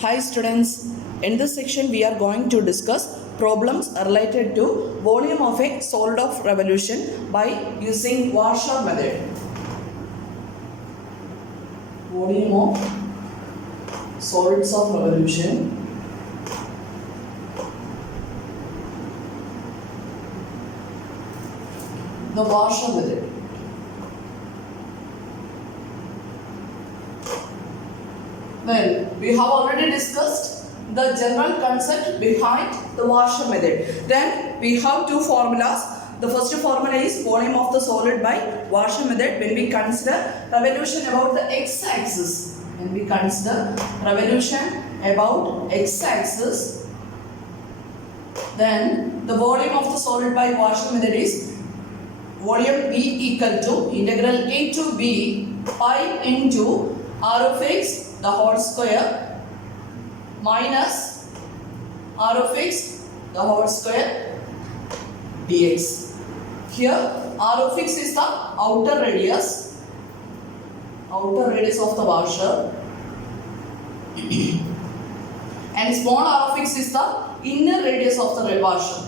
Hi students, in this section we are going to discuss problems related to volume of a solid of revolution by using Warsaw method. Volume of solids of revolution. The Warsaw method. Well, we have already discussed the general concept behind the Warsaw method. Then we have two formulas. The first formula is volume of the solid by Warsaw method when we consider revolution about the x-axis. When we consider revolution about x-axis, then the volume of the solid by Warsaw method is volume V equal to integral A to B pi into R of x the whole square minus R of x the whole square dx. Here R of x is the outer radius of the washer and small r of x is the inner radius of the washer.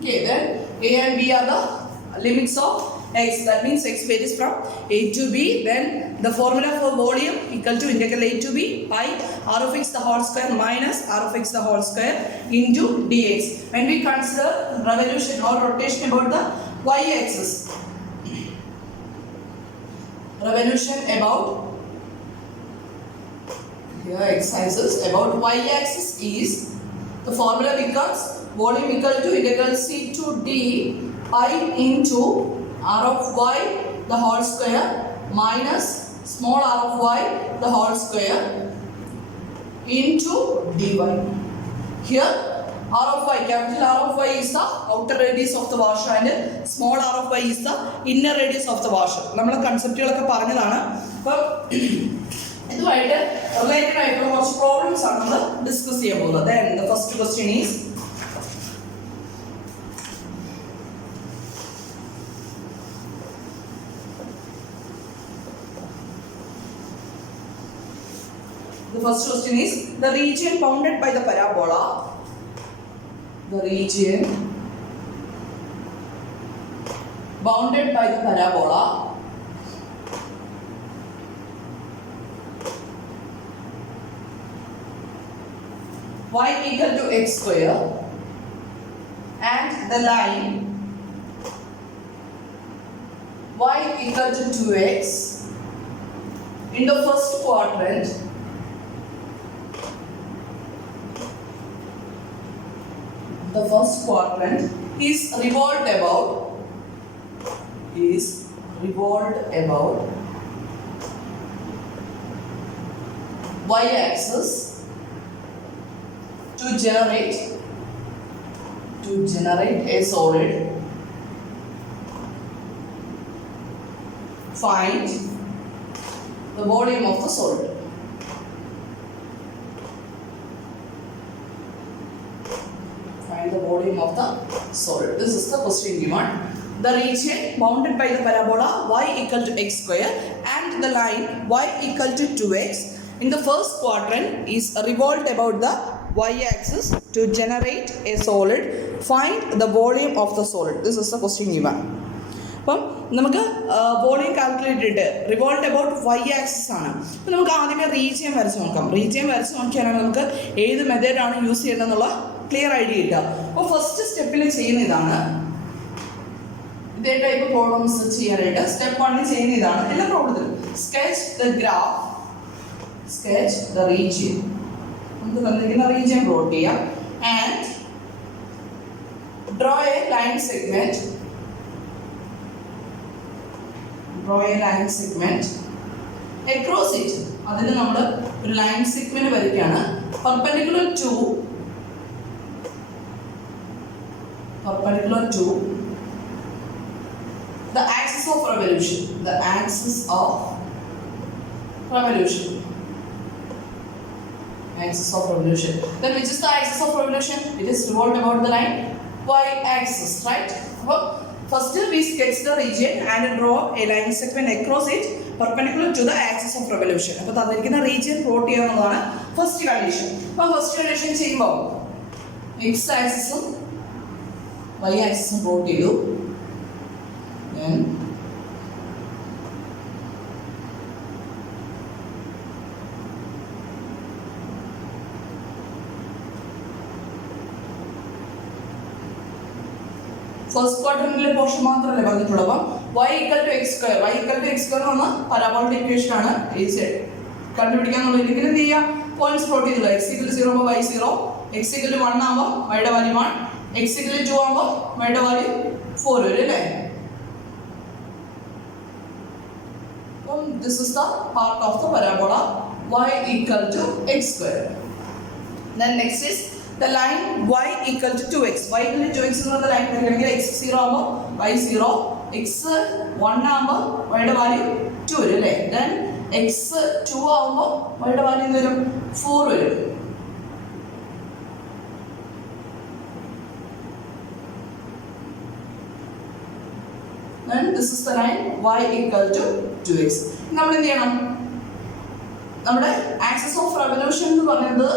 Okay, then A and B are the limits of x, that means x varies from A to B. Then the formula for volume equal to integral A to B pi R of x the whole square minus R of x the whole square into dx. When we consider revolution or rotation about the y-axis, revolution about here x-axis about y-axis is the formula becomes volume equal to integral C to D pi into R of y the whole square minus small r of y the whole square into dy. Here r of y, capital R of y is the outer radius of the washer and small r of y is the inner radius of the washer. നമ്മൾ കൺസെപ്റ്റുകളൊക്കെ പറഞ്ഞതാണ്. അപ്പോൾ ഇതുമായിട്ട് related ആയിട്ടുള്ള കുറച്ച് problems ആണ് നമ്മൾ discuss ചെയ്യാൻ പോകുന്നത്. Then the first question is the region bounded by the parabola. The region bounded by the parabola y equal to x square and the line y equal to 2x in the first quadrant is revolved about y-axis to generate a solid. Find the volume of the solid. The volume of the solid. This is the question given. The region bounded by the parabola y equal to x square and the line y equal to 2x in the first quadrant is revolved about the y-axis to generate a solid. Find the volume of the solid. This is the question given. അപ്പം നമുക്ക് volume calculate ചെയ്തിട്ട് revolt about y-ആക്സിസ് ആണ്. അപ്പം നമുക്ക് ആദ്യമേ region വരച്ച് നോക്കാം. Region വരച്ച് നോക്കിയാലാണ് നമുക്ക് ഏത് മെത്തേഡാണ് യൂസ് ചെയ്യേണ്ടതെന്നുള്ള ക്ലിയർ ഐഡിയ കിട്ടുക. അപ്പോൾ ഫസ്റ്റ് സ്റ്റെപ്പിൽ ചെയ്യുന്ന ഇതാണ്. ഇതേ ടൈപ്പ് പ്രോബ്ലംസ് ചെയ്യാനായിട്ട് സ്റ്റെപ്പ് 1 ചെയ്യുന്ന ഇതാണ്. എല്ലാ പ്രോബ്ലത്തിലും sketch the graph, sketch the region, നമുക്ക് തന്നിരിക്കുന്ന റീജിയൻ പ്ലോട്ട് ചെയ്യാം and draw a line segment. across it. അതിന് നമ്മൾ ഒരു ലൈൻ സെഗ്മെന്റ് വരയ്ക്കുകയാണ്. perpendicular to the axis of revolution. Then which is the axis of revolution? It is revolved about the line y-axis, right? First we sketch the region and draw a line segment across it perpendicular to the axis of revolution. അപ്പോൾ തന്നിരിക്കുന്ന region plot ചെയ്യുക എന്നുള്ളതാണ് first condition. അപ്പോൾ first condition ചെയ്യുമ്പോൾ x ആക്സിസും y ആക്സിസും plot ചെയ്തു. First ക്വാഡ്രന്റിലെ പോർഷൻ മാത്രമല്ലേ പറഞ്ഞിട്ടുള്ളൂ. അപ്പം y equal to x square എന്ന് പറഞ്ഞാൽ പരാബോളിക് ഇക്വേഷൻ ആണ്. കണ്ടുപിടിക്കാന്നുള്ളത് ഇതിന് എന്ത് ചെയ്യാം, പോയിന്റ്സ് പ്ലോട്ട് ചെയ്തില്ല. x equal to 0 ആകുമ്പോൾ y 0, x equal to 1 ആകുമ്പോൾ y യുടെ വാല്യൂ 1, x equal to 2 ആകുമ്പോൾ y യുടെ വാല്യൂ 4 വരും അല്ലേ. അപ്പം this is the part of the parabola y equal to x square. Then next is the line y equal to 2x. y equal to 2x എന്നുള്ള line വരികയാണെങ്കിൽ x 0 ആകുമ്പോൾ y 0, x 1 ആകുമ്പോൾ y യുടെ value 2 വരും അല്ലേ. then x 2 ആകുമ്പോൾ y യുടെ value എന്ത് വരും, 4 വരും. then this is the line y equal to 2x. നമ്മൾ എന്ത് ചെയ്യണം, നമ്മുടെ ആക്സിസ് ഓഫ് റെവല്യൂഷൻ എന്ന് പറയുന്നത്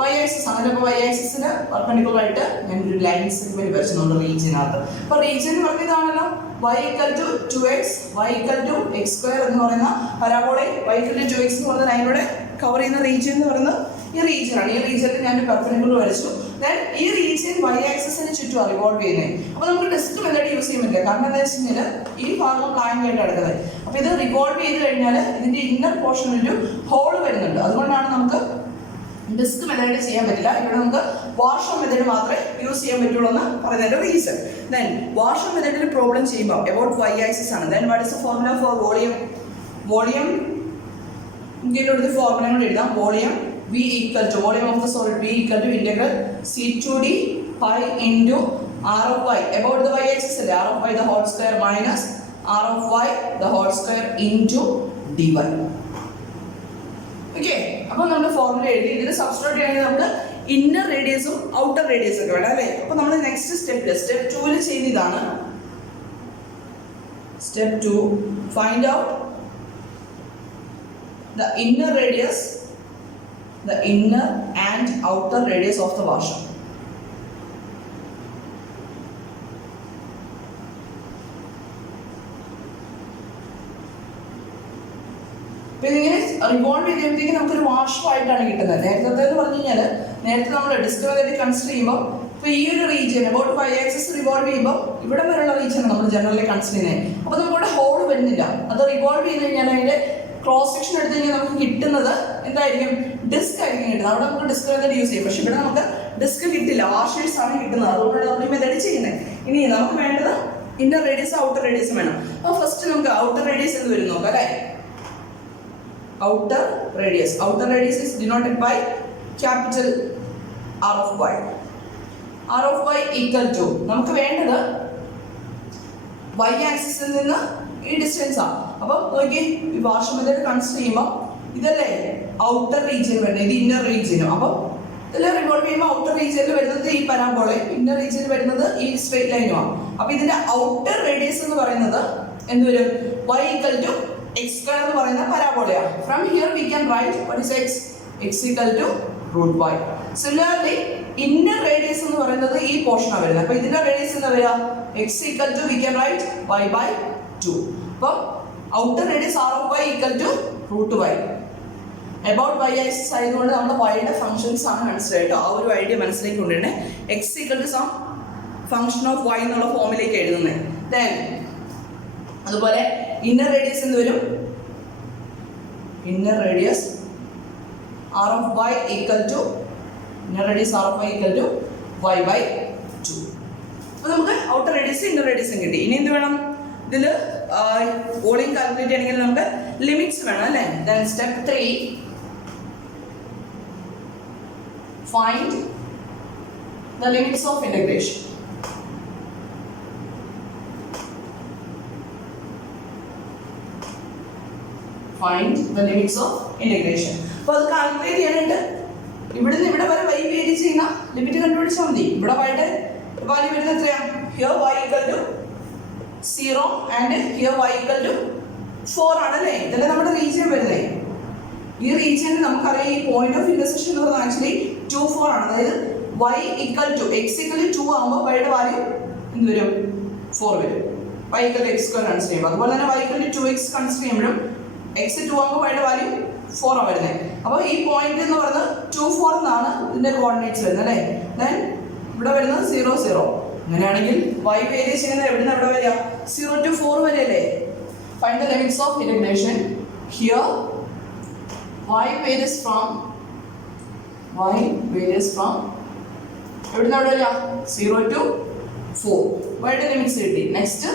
y ആക്സിസ് ആണ്. അപ്പോൾ y ആക്സിസിന് പെർപെൻഡിക്കുലർ ആയിട്ട് ഞാൻ ഒരു ലൈൻ സെഗ്മെന്റ് വരച്ചിട്ടുണ്ട് റീജിയനകത്ത്. അപ്പോൾ region പറഞ്ഞതാണല്ലോ y equal to 2x, y equal to x square എന്ന് പറയുന്ന പരാബോളെ y equal to 2x എന്ന് പറയുന്ന ലൈനിലൂടെ കവർ ചെയ്യുന്ന റീജിയൻ എന്ന് പറയുന്നത് ഈ റീജിയനാണ്. ഈ റീജിയനിൽ ഞാൻ പെർപെൻഡിക്കുലർ വരച്ചു. ദെൻ ഈ റീജിയൻ y ആക്സിസിന് ചുറ്റും റിവോൾവ് ചെയ്യുന്നത്. അപ്പോൾ നമുക്ക് ഡിസ്ക് മെത്തേഡ് യൂസ് ചെയ്യാൻ പറ്റില്ല. കാരണം എന്താ വെച്ച് കഴിഞ്ഞാൽ ഈ ഭാഗം ബ്ലാങ്ക് ആയിട്ട് കിടക്കുന്നത്. അപ്പോൾ ഇത് റിവോൾവ് ചെയ്ത് കഴിഞ്ഞാൽ ഇതിന്റെ ഇന്നർ പോർഷനിൽ ഒരു ഹോൾ വരുന്നുണ്ട്. അതുകൊണ്ടാണ് നമുക്ക് ഡിസ്ക് മെത്തേഡ് ചെയ്യാൻ പറ്റില്ല. ഇവിടെ നമുക്ക് വാഷർ മെത്തേഡ് മാത്രമേ യൂസ് ചെയ്യാൻ പറ്റുള്ളൂ എന്ന് പറയുന്നതിന്റെ റീസൺ. ദെൻ വാഷർ മെത്തേഡിൽ പ്രോബ്ലം ചെയ്യുമ്പോൾ അബൌട്ട് y ആക്സിസ് ആണ്. Then what is the formula for volume ഇതിന്റെ ഫോർമുല കൂടെ എഴുതാം. Volume v equal to volume of the solid v equal to integral c2d pi into r of y. About the y axis അല്ലേ, r of y the whole square minus r of y the whole square into dy. Okay, അപ്പോൾ നമ്മൾ formula എഴുതി. ഇതിന് substitute ചെയ്യണമെങ്കിൽ നമുക്ക് inner റേഡിയസും ഔട്ടർ റേഡിയസും ഒക്കെ വേണം അല്ലേ. അപ്പോൾ നമ്മൾ നെക്സ്റ്റ് സ്റ്റെപ്പിൽ സ്റ്റെപ്പ് 2 ചെയ്യുന്ന ഇതാണ്. Step 2, find out the inner radius, the inner and outer radius of the washer. ഇതിങ്ങനെ റിവോൾവ് ചെയ്യുമ്പോഴത്തേക്ക് നമുക്കൊരു വാഷറായിട്ടാണ് കിട്ടുന്നത്. നേരത്തെ എന്ന് പറഞ്ഞു കഴിഞ്ഞാൽ നേരത്തെ നമ്മൾ ഡിസ്ക് മെത്തേഡ് കൺസിഡർ ചെയ്യുമ്പോൾ ഇപ്പോൾ ഈ ഒരു region about y axis revolve ചെയ്യുമ്പോൾ ഇവിടെ വരെയുള്ള റീജിയൻ നമ്മൾ ജനറലി കൺസിഡർ ചെയ്യുന്നത്. അപ്പോൾ നമുക്കിവിടെ ഹോൾ വരുന്നില്ല. അത് റിവോൾവ് ചെയ്ത് കഴിഞ്ഞാൽ അതിൻ്റെ ക്രോസ് സെക്ഷൻ എടുത്തു കഴിഞ്ഞാൽ നമുക്ക് കിട്ടുന്നത് എന്തായിരിക്കും, ഡിസ്ക് ആയിരിക്കും കിട്ടുന്നത്. അവിടെ നമുക്ക് ഡിസ്ക് മെത്തേഡ് യൂസ് ചെയ്യും. പക്ഷെ ഇവിടെ നമുക്ക് ഡിസ്ക് കിട്ടില്ല, വാഷേഴ്സ് ആണ് കിട്ടുന്നത്. അതുകൊണ്ടാണ് നമ്മൾ ഈ മെത്തേഡ് ചെയ്യുന്നത്. ഇനി നമുക്ക് വേണ്ടത് ഇന്നർ റേഡിയസ് ഔട്ടർ റേഡിയസും വേണം. അപ്പോൾ ഫസ്റ്റ് നമുക്ക് ഔട്ടർ റേഡിയസ് എന്ന് വരും നോക്കാം അല്ലേ. outer radius is denoted by capital R of y. R of y equal to നമുക്ക് വേണ്ടത് y ആക്സിസിൽ നിന്ന് ഈ ഡിസ്റ്റൻസ് ആണ്. അപ്പോൾ നോക്കി ഈ വാഷർ മെത്തേഡ് കൺസിഡർ ചെയ്യുമ്പോൾ ഇതല്ലേ ഔട്ടർ റീജിയൻ വരുന്നത്, ഇത് ഇന്നർ റീജിയനും. അപ്പോൾ ഇതെല്ലാം റിവോൾവ് ചെയ്യുമ്പോൾ ഔട്ടർ റീജിയനിൽ വരുന്നത് ഈ പരാബോളെ, ഇന്നർ റീജിയനിൽ വരുന്നത് ഈ സ്ട്രേറ്റ് ലൈനുമാണ്. അപ്പോൾ ഇതിന്റെ ഔട്ടർ റേഡിയസ് എന്ന് പറയുന്നത് എന്ത് വരും, y equal to x square എന്ന് പറയുന്ന പരാബോളയാണ്. From here we can write what is x equal to root y. Similarly inner radius എന്ന് പറയുന്നത് ഈ പോർഷനാണ് വരുന്നത്. അപ്പോൾ ഇതിന്റെ റേഡിയസ് എന്താ വരിക, x equal to V can right y by 2. അപ്പോൾ outer radius r of y equal to root y. About y axis ആയതുകൊണ്ട് നമ്മൾ y യുടെ ഫംഗ്ഷൻസ് ആണ് മനസ്സിലായിട്ട് ആ ഒരു ഐഡിയ മനസ്സിലേക്ക് കൊണ്ടുവരണേ. x equal to some function of y എന്നുള്ള ഫോമിലേക്ക് എഴുതുന്നത്. ദെൻ അതുപോലെ ഇന്നർ റേഡിയസ് എന്ത് വരും, inner radius r of y equal to inner radius r of y equal to y by 2. അപ്പോൾ നമുക്ക് ഔട്ടർ റേഡിയസ് ഇന്നർ റേഡിയസും കിട്ടി. ഇനി എന്ത് വേണം, ഇതിൽ വോളിയം കാൽക്കുലേറ്റ് ചെയ്യണമെങ്കിൽ നമുക്ക് ലിമിറ്റ്സ് വേണം അല്ലേ. Then step 3, find the limits of integration. Find the limits of integration. അപ്പോൾ അത് കാൽക്കുലേറ്റ് ചെയ്യാനായിട്ട് ഇവിടെ നിന്ന് ഇവിടെ വരെ y വേരി ചെയ്യുന്ന ലിമിറ്റ് കണ്ടുപിടിച്ചാൽ മതി. ഇവിടെ y-യുടെ വാല്യൂ വരുന്നത് എത്രയാണ്, here y equal to 0 and here y equal to 4 ആണല്ലേ, ഇതല്ലേ നമ്മുടെ റീജിയൻ വരുന്നത്. ഈ റീജിയനിൽ നമുക്കറിയാം ഈ പോയിന്റ് ഓഫ് ഇന്റർസെക്ഷൻ എന്ന് പറയുന്നത് ആക്ച്വലി 2, 4 ആണ്. അതായത് y equal to x equal to 2 ആകുമ്പോൾ y-യുടെ വാല്യൂ എന്ത് വരും? 4 വരും. y equal to x square consider ചെയ്യുമ്പോൾ. അതുപോലെ തന്നെ y equal to 2x consider ചെയ്യുമ്പോഴും x 2 ആകുമ്പോൾ y-യുടെ വാല്യൂ 4 ആണ് വരുന്നത്. അപ്പോൾ ഈ പോയിന്റ് എന്ന് പറയുന്നത് 2, 4 എന്നാണ് ഇതിന്റെ കോർഡിനേറ്റ്സ് വരുന്നത് അല്ലേ. ദെൻ ഇവിടെ വരുന്നത് 0, 0. അങ്ങനെയാണെങ്കിൽ y വേരിയേഷൻ എവിടെ നിന്ന് എവിടെ വരിക? 0 to 4 വരെ അല്ലേ. Find the limits of integration. Here y varies from എവിടെ നിന്ന് എവിടെ വരിക? 0 to 4. y-യുടെ ലിമിറ്റ്സ് കിട്ടി. നെക്സ്റ്റ്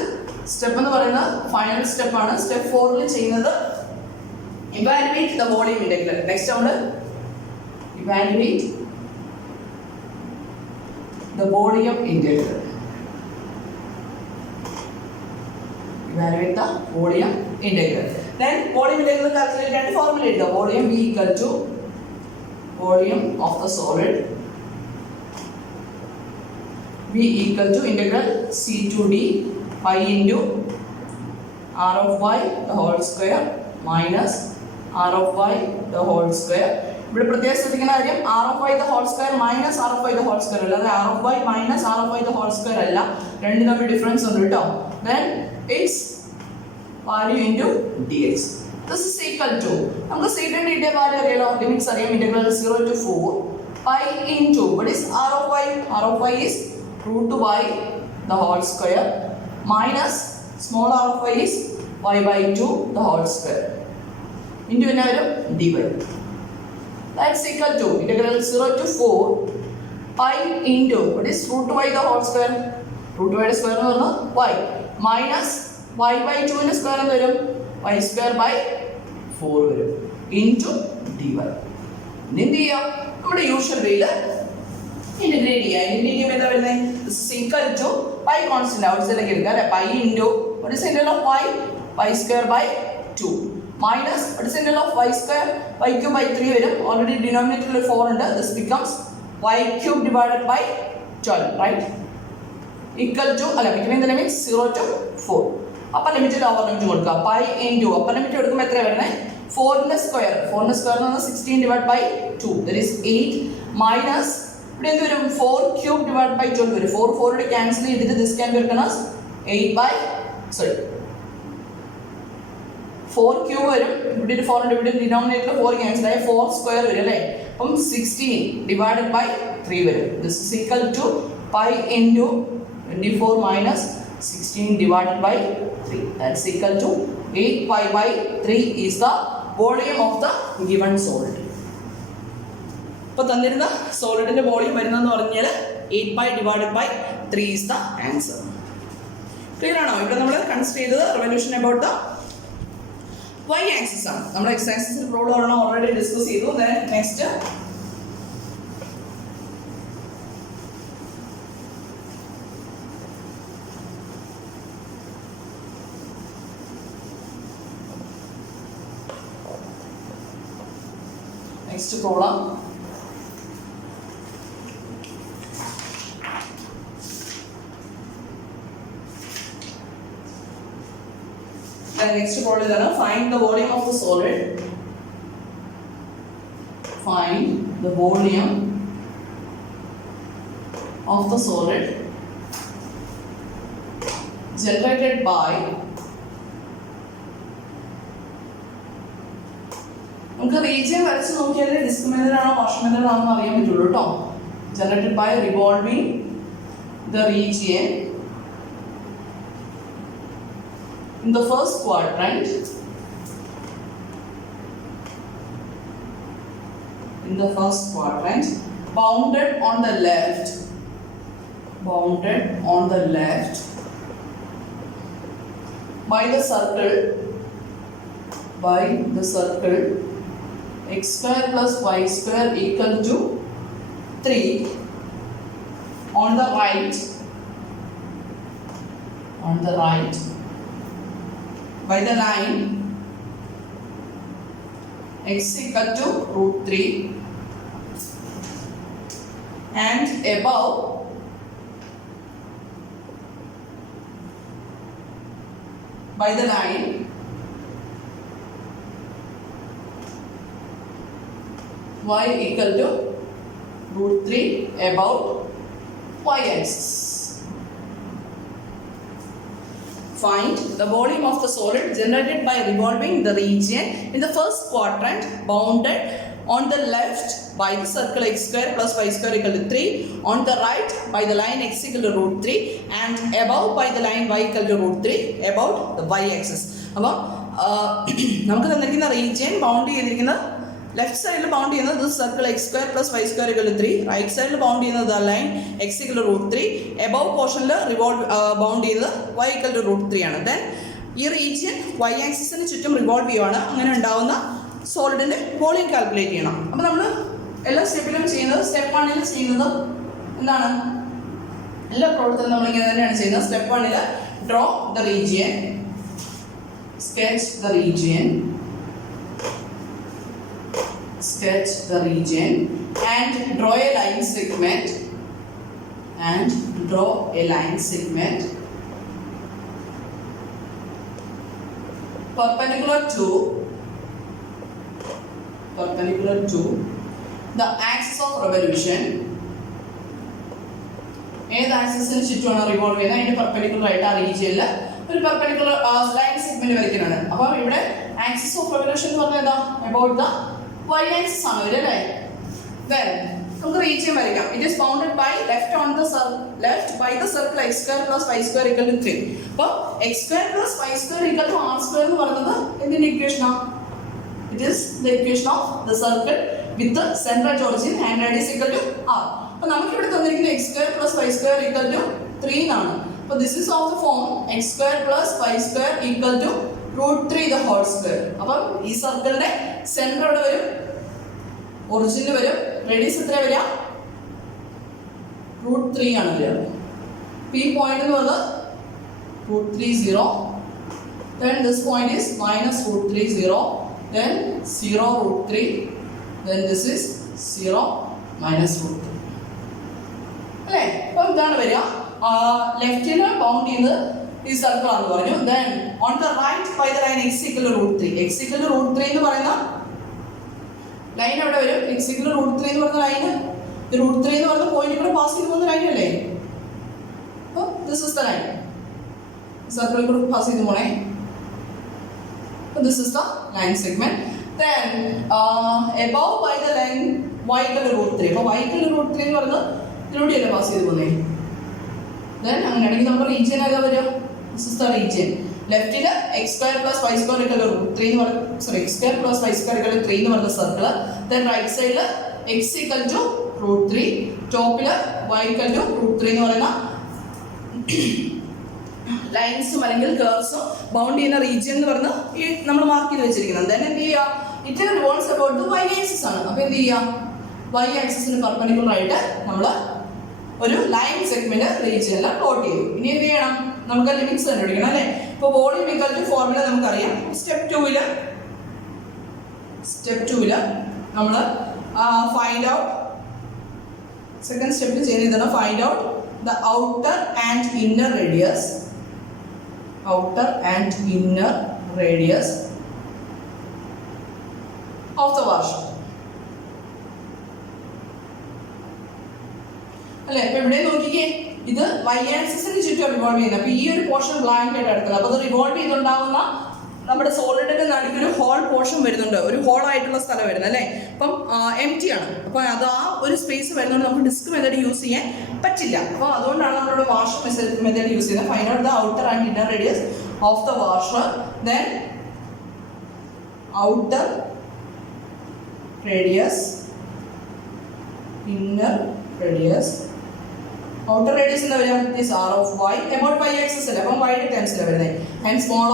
സ്റ്റെപ്പ് എന്ന് പറയുന്നത് ഫൈനൽ സ്റ്റെപ്പ് ആണ്. സ്റ്റെപ്പ് 4ൽ ചെയ്യുന്നത് evaluate the volume integral. Next നമ്മൾ evaluate the volume integral. Evaluate the volume integral. Then volume integral calculate and formulate the volume V equal to volume of the solid. V equal to integral C to D pi into R of y the whole square minus R of y the whole square. ഇവിടെ പ്രത്യേകം ശ്രദ്ധിക്കുന്ന കാര്യം R of y the whole square minus R of y the whole square അല്ലാതെ R of y minus R of y the whole square അല്ല. രണ്ടും തമ്മിൽ difference ഉണ്ട് കേട്ടോ. Then its value into dx. This is equal to നമുക്ക് secant ന്റെ value അറിയാലോ. Limits അറിയാം. integral 0 to 4 pi into what is R of y? R of y is root y the whole square minus small r of y is y by 2 the whole square into another dy. That's equal to integral 0 to 4 pi into what is root y the whole square. root y യുടെ square എന്ന് പറഞ്ഞാൽ y minus y by 2 ന്റെ square എന്ന് വരും y square by 4 വരും into dy. ഇനി എന്ത് ചെയ്യാം? നമ്മുടെ യൂഷ്വൽ വേയിൽ ഇന്റഗ്രേറ്റ് ചെയ്യാം. ഇന്റഗ്രേറ്റ് ചെയ്യുമ്പോൾ എന്താ വരുന്നത്? this is equal to pi constant ഔട്ട്സൈഡിലേക്ക് എടുക്കുക അല്ലേ. pi into what is the integral of y square by 2 minus what is the integral of y square y cube by 3 വരും. ഓൾറെഡി ഡിനോമിനേറ്ററിൽ 4 ഉണ്ട്. this becomes y cube divided by 12, right? equal to അല്ല between the limits 0 to 4. അപ്പോൾ limit lower limit കൊടുക്കുക. pi into അപ്പോൾ limit കൊടുക്കുമ്പോൾ എത്ര വരുന്നത്? 4 ന്റെ സ്ക്വയർ എന്ന് പറഞ്ഞാൽ 16 divided by 2 that is 8 minus ഇവിടെ എന്ത് വരും? 4 cube divided by 12 വരും. 4 4 യുടെ ക്യാൻസൽ ചെയ്തിട്ട് this can be written as 4 cube വരും. ഇവിടെ 4 ഉണ്ട്. ഇവിടെ ഡിനോമിനേറ്ററിൽ 4 ക്യാൻസൽ ആയി 4 സ്ക്വയർ വരും അല്ലേ. അപ്പം 16 divided by 3 വരും. this is equal to pi into 24 minus 16 divided by 3. that's equal to 8 pi by 3 is the volume of the given solid. ഇപ്പോൾ തന്നിരുന്ന സോളിഡിന്റെ വോളിയം വരുന്നതെന്ന് പറഞ്ഞാൽ 8 pi divided by 3 is the answer. Clear ആണോ? ഇവിടെ നമ്മൾ consider ചെയ്തത് revolution about the y axis ആണ്. നമ്മൾ x ആക്സിസിൽ പ്രോബ്ലം ഒരെണ്ണം ഓൾറെഡി ഡിസ്കസ് ചെയ്തു. Next problem next problem is find the volume of the solid. Find the volume of the solid generated by നമുക്ക് റീജിയൻ വരച്ച് നോക്കിയാൽ ഡിസ്ക് മെത്തേഡ് ആണോ വാഷ് മെത്തേഡ് ആണോ അറിയാൻ പറ്റുള്ളൂ കേട്ടോ. Generated by revolving the region in the first quadrant bounded on the left by the circle x square plus y square equal to 3 on the right by the line x equal to root 3 and above by the line y equal to root 3 about y-axis. Find the volume of the solid generated by revolving the region in the first quadrant bounded on the left by the circle x square plus y square equal to 3, on the right by the line x equal to root 3, and above by the line y equal to root 3 about the y-axis. അപ്പോൾ നമുക്ക് തന്നിരിക്കുന്ന region bound ചെയ്തിരിക്കുന്ന left സൈഡിൽ bound ചെയ്യുന്നത് circle x square plus y square equal to 3, right സൈഡിൽ bound ചെയ്യുന്നത് line x equal to root 3, above പോർഷനിൽ bound ചെയ്തത് വൈ ഇക്വൽ ടു റൂട്ട് 3 ആണ്. ദെൻ ഈ റീജിയൻ വൈ ആക്സിസിന് ചുറ്റും റിവോൾവ് ചെയ്യുവാണ്. അങ്ങനെ ഉണ്ടാവുന്ന സോളിഡിൻ്റെ വോളിയം കാൽക്കുലേറ്റ് ചെയ്യണം. അപ്പോൾ നമ്മൾ എല്ലാ സ്റ്റെപ്പിലും ചെയ്യുന്നത് സ്റ്റെപ്പ് 1 ചെയ്യുന്നത് എന്താണ്? എല്ലാ പ്രവർത്തനം നമ്മളിങ്ങനെ തന്നെയാണ് ചെയ്യുന്നത്. Step 1 draw the region, sketch the region and draw a line segment perpendicular to the axis of revolution. ഏത് ആക്സിസിന് ചുറ്റുമാണ് റിവോൾവ് ചെയ്യുന്നത് അതിന്റെ പെർപെൻഡിക്കുലർ ആയിട്ട് ആ റീജിയനിൽ ഒരു പെർപെൻഡിക്കുലർ ലൈൻ സെഗ്മെന്റ് വരയ്ക്കുന്നതാണ്. അപ്പോൾ ഇവിടെ ആക്സിസ് ഓഫ് റെവല്യൂഷൻ എന്ന് പറഞ്ഞാൽ എന്താ? അബൌട്ട് ദ y ആക്സിസ് ആണ് വരിക അല്ലേ? Then നമുക്ക് റീജിയൻ വരയ്ക്കാം. It is bounded by left by the circle x square plus y square equal to 3. അപ്പോൾ x square plus y square equal to r square എന്ന് പറയുന്നത് എന്തിന്റെ ഇക്വേഷനാണ്? It is the equation of the circle with central at origin and radius equal to r. അപ്പോൾ നമുക്ക് ഇവിടെ തന്നിരിക്കുന്ന x square plus y square equal to 3 എന്നാണ്. അപ്പോൾ this is of the form x square plus y square equal to root 3 the whole square. അപ്പം ഈ സർക്കിളിന്റെ centre എവിടെ വരും? ഒറിജിനിൽ വരും. റേഡിയസ് എത്ര വരിക? റൂട്ട് 3 ആണ് വരിക. ഈ പോയിന്റ് എന്ന് പറയുന്നത് root 3 0. Then this point is minus root 3 0. Then 0 root 3. Then this is 0 minus root 3. അല്ലേ? അപ്പം ഇതാണ് വരിക. ലെഫ്റ്റിന് ബൗണ്ട് ചെയ്യുന്നത് ഈ സർക്കിൾ ആണെന്ന് പറഞ്ഞു. Then on the right by the line x equal to root 3. X equal to root 3 എന്ന് പറയുന്ന ലൈൻ എവിടെ വരും? എക്സ് ഈക്വൽ ടു റൂട്ട് 3 എന്ന് പറയുന്ന ലൈന് റൂട്ട് 3 എന്ന് പറയുന്ന പോയിന്റ് കൂടെ പാസ് ചെയ്ത് പോകുന്ന ലൈൻ അല്ലേ? അപ്പോൾ ദിസ് ഇസ് ദ ലൈൻ. സർക്കിളിൽ കൂടെ പാസ് ചെയ്ത് പോണേ. അപ്പോൾ this is the line segment. Then above by the line y equal to root 3. അപ്പോൾ y ഈക്വൽ ടു റൂട്ട് 3 എന്ന് പറയുന്നത് ഇതിലൂടെയല്ലേ പാസ് ചെയ്ത് പോകുന്നേ? ദെൻ അങ്ങനെയാണെങ്കിൽ നമ്മുടെ റീജിയൻ ഏതാ വരിക? This is the region. ലെഫ്റ്റിൽ x square plus y square equal to root 3 എന്ന് പറയുന്ന x square plus y square equal to 3 എന്ന് പറയുന്ന സർക്കിൾ. ദെൻ റൈറ്റ് സൈഡിൽ എക്സ് ഈക്വൽ ടു റൂട്ട് 3, ടോപ്പിൽ വൈ ഈക്വൽ ടു റൂട്ട് 3 എന്ന് പറയുന്ന ലൈൻസും അല്ലെങ്കിൽ കേർവ്സും ബൗണ്ട് ചെയ്യുന്ന റീജിയൻ എന്ന് പറഞ്ഞ് ഈ നമ്മൾ മാർക്ക് ചെയ്ത് വെച്ചിരിക്കുന്നത്. ദെൻ എന്ത് ചെയ്യുക? It revolves about the y axis ആണ്. അപ്പോൾ എന്ത് ചെയ്യുക? വൈ ആക്സിസിന് പെർപെൻഡിക്കുലർ ആയിട്ട് നമ്മൾ ഒരു ലൈൻ സെഗ്മെന്റ് റീജിയനിൽ പ്ലോട്ട് ചെയ്യും. ഇനി എന്ത് ചെയ്യണം? നമുക്ക് ലിമിറ്റ്സ് കണ്ടുപിടിക്കണം അല്ലേ? ഇപ്പോൾ വോളിയം ഈക്വൽ ടു ഫോർമുല നമുക്കറിയാം. സ്റ്റെപ്പ് 2 നമ്മൾ ഫൈൻഡ് ഔട്ട് സെക്കൻഡ് സ്റ്റെപ്പിൽ ചെയ്യുന്നതാണ് find out the outer and inner radius of the washer അല്ലേ? ഇപ്പൊ ഇവിടെ നോക്കിക്കേ, ഇത് വൈ ആക്സിസിന് ചുറ്റും റിവോൾവ് ചെയ്യുന്നത്. അപ്പൊ ഈ ഒരു പോർഷൻ ബ്ലാങ്ക് ആയിട്ട് എടുക്കുന്നത്. അപ്പൊ അത് റിവോൾവ് ചെയ്തുണ്ടാവുന്ന നമ്മുടെ സോളിഡിന്റെ നടുക്കൊരു ഹോൾ പോർഷൻ വരുന്നുണ്ട്, ഒരു ഹോൾ ആയിട്ടുള്ള സ്ഥലം വരുന്നത് അല്ലേ? അപ്പം എം ടി ആണ്. അപ്പൊ അത് ആ ഒരു സ്പേസ് വരുന്നതുകൊണ്ട് നമുക്ക് ഡിസ്ക് മെത്തേഡ് യൂസ് ചെയ്യാൻ പറ്റില്ല. അപ്പോൾ അതുകൊണ്ടാണ് നമ്മളിവിടെ വാഷർ മെത്തേഡ് യൂസ് ചെയ്യുന്നത്. Find out the outer and inner radius of the washer. Then outer radius, inner radius. Outer radius എന്താ വരിക? This R of y about y axis അല്ലേ? അപ്പം വൈയുടെ ടേംസിലാണ് വരുന്നത്. And small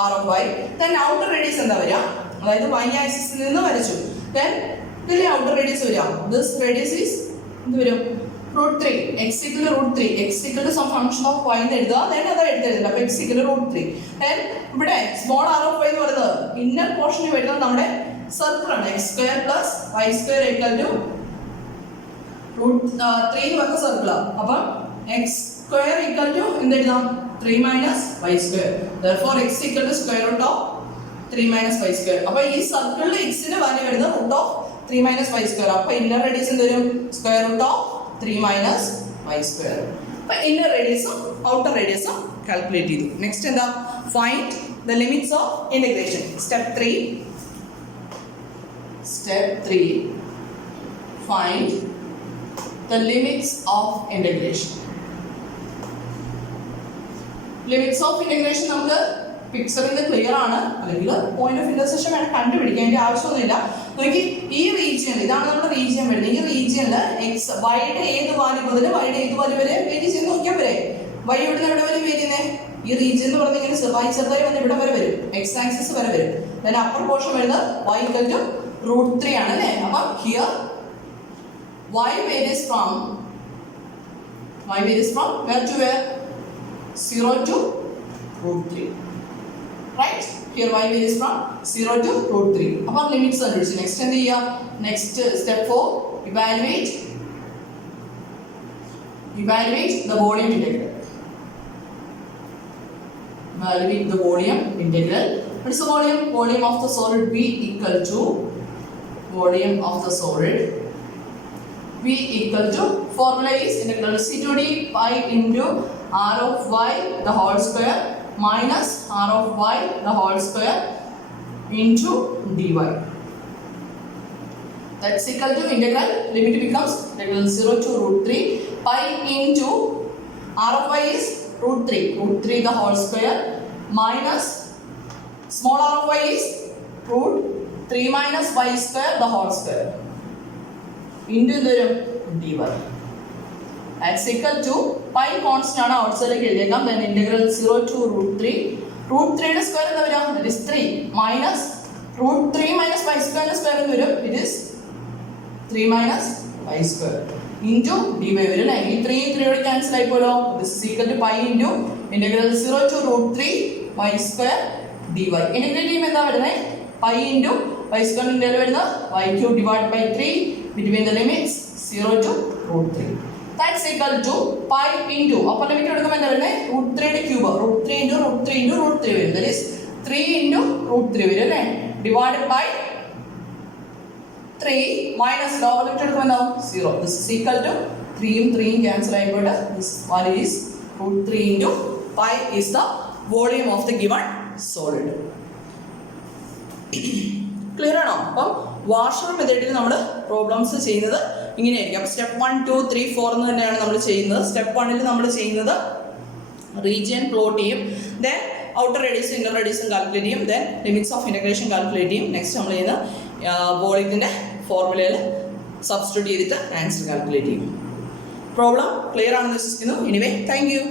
R of y. Then outer radius എന്താ വരിക? അതായത് വൈ ആക്സിസിൽ നിന്ന് വരച്ചു. ദെൻ ഇതിലെ ഔട്ടർ റേഡിയസ് വരിക. ദിസ് റേഡിയസ് ഈസ് എന്ത് വരും? Root 3. X equal to root 3. X equal to some function of y എന്ന് എഴുതുക. ദെൻ അത് എഴുതുന്നില്ല. അപ്പോൾ x equal to root 3. Then ഇവിടെ സ്മോൾ ആർ ഓഫ് വൈ എന്ന് പറയുന്നത് ഇന്നർ പോർഷനിൽ വരുന്നത് നമ്മുടെ സർക്കിൾ ആണ്. X square plus y square equal to root 3 എന്ന് പറഞ്ഞ സർക്കിളാണ്. അപ്പം എക്സ് സ്ക്വയർ ഈക്വൽ ടു എന്ത് എഴുതാം? 3 minus y square. Therefore x equal to square root of 3 minus y square. അപ്പോൾ ഈ സർക്കിളിൽ എക്സിന് വാല്യൂ വരുന്നത് root of 3 minus y square. അപ്പോൾ ഇന്നർ റേഡിയസ് എന്ത് വരും? Square root of 3 minus y square. അപ്പോൾ ഇന്നർ റേഡിയസും ഔട്ടർ റേഡിയസും കാൽക്കുലേറ്റ് ചെയ്തു. നെക്സ്റ്റ് എന്താ? Find the limits of integration. Step 3. Find the limits of integration. Limits of integration നമുക്ക് പിക്ചറിൽ ക്ലിയർ ആണ്, അല്ലെങ്കിൽ പോയിന്റ് ഓഫ് ഇന്റർസെക്ഷൻ വേണം കണ്ടുപിടിക്കാൻ, അതിന്റെ ആവശ്യമൊന്നുമില്ല. നോക്കി, ഈ റീജിയൻ, ഇതാണ് നമ്മുടെ റീജിയൻ വരുന്നത്. ഈ റീജിയനിൽ എക്സ് വൈയുടെ ഏത് വാല്യൂ മുതൽ വൈയുടെ ഏത് വാല്യൂ വരെ വേരി ചെയ്ത് നോക്കിയാൽ വരെ വൈ ഇവിടുന്ന് എവിടെ വരെ വേരിയുന്നേ? ഈ റീജിയൻ എന്ന് പറഞ്ഞാൽ ഇങ്ങനെ വൈ ചെറുതായി വന്ന് ഇവിടെ വരെ വരും, എക്സ് ആക്സിസ് വരെ വരും. then അപ്പർ പോർഷൻ വരുന്നത് y equal to √3 ആണ് അല്ലേ? അപ്പം here y varies from where to where? 0 to √3. Right? Here y varies from 0 to √3. അപ്പോൾ ലിമിറ്റ്സ് കണ്ടുപിടിച്ചു. നെക്സ്റ്റ് എന്ത് ചെയ്യുക? Next step 4, evaluate the volume integral. Evaluate the volume integral. What is the volume? Volume of the solid V equal to volume of the solid V equal to, formula is integral C to D pi into R of y the whole square minus R of y the whole square into dy. That's equal to integral, limit becomes integral 0 to √3 pi into R of y is √3 the whole square minus small r of y is √3 minus y square the whole square into the dy. That's equal to pi constant ആണ് ഔട്ട്സൈഡിലേക്ക് എഴുതിയേക്കാം. then integral 0 to √3. √3 square എന്താ വരിക? that is 3 minus √3 minus y square square എന്ന് വരും. it is 3 minus y square into dy വരും അല്ലേ? ഈ 3 യോട് cancel ആയി പോലോ. this is equal to pi into integral 0 to √3 y square dy. Integrate ചെയ്യുമ്പോൾ എന്താ വരുന്നത്? pi into y square integral വരുന്നത് y cube divided by 3 between the limits 0 to √3. That's equal to pi into, അപ്പോൾ limit എടുക്കുമ്പോൾ എന്താ വരുന്നത്? √3 ന്റെ cube, √3 into √3 into √3 വരും. that is 3 into √3 വരും അല്ലേ? divided by 3 minus lower limit എടുക്കുമ്പോൾ എന്താവും? 0. this is equal to 3 യും 3 യും cancel ആയിപ്പോയിട്ട് this value is √3 into pi is the volume of the given solid. Clear ആണോ? അപ്പം വാർഷർ മെത്തേഡിൽ നമ്മൾ പ്രോബ്ലംസ് ചെയ്യുന്നത് ഇങ്ങനെയായിരിക്കും. അപ്പോൾ സ്റ്റെപ്പ് 1, 2, 3, 4 എന്ന് തന്നെയാണ് നമ്മൾ ചെയ്യുന്നത്. സ്റ്റെപ്പ് 1 നമ്മൾ ചെയ്യുന്നത് റീജിയൻ പ്ലോട്ട് ചെയ്യും, ദെൻ ഔട്ടർ റേഡിയസും ഇന്നർ റേഡിയസും കാൽക്കുലേറ്റ് ചെയ്യും, then limits of integration calculate ചെയ്യും. നെക്സ്റ്റ് നമ്മൾ ചെയ്യുന്ന വോളിയത്തിൻ്റെ ഫോർമുലയിൽ സബ്സ്റ്റിറ്റ്യൂട്ട് ചെയ്തിട്ട് ആൻസർ കാൽക്കുലേറ്റ് ചെയ്യും. പ്രോബ്ലം ക്ലിയർ ആണെന്ന് വിശ്വസിക്കുന്നു. Anyway, thank you.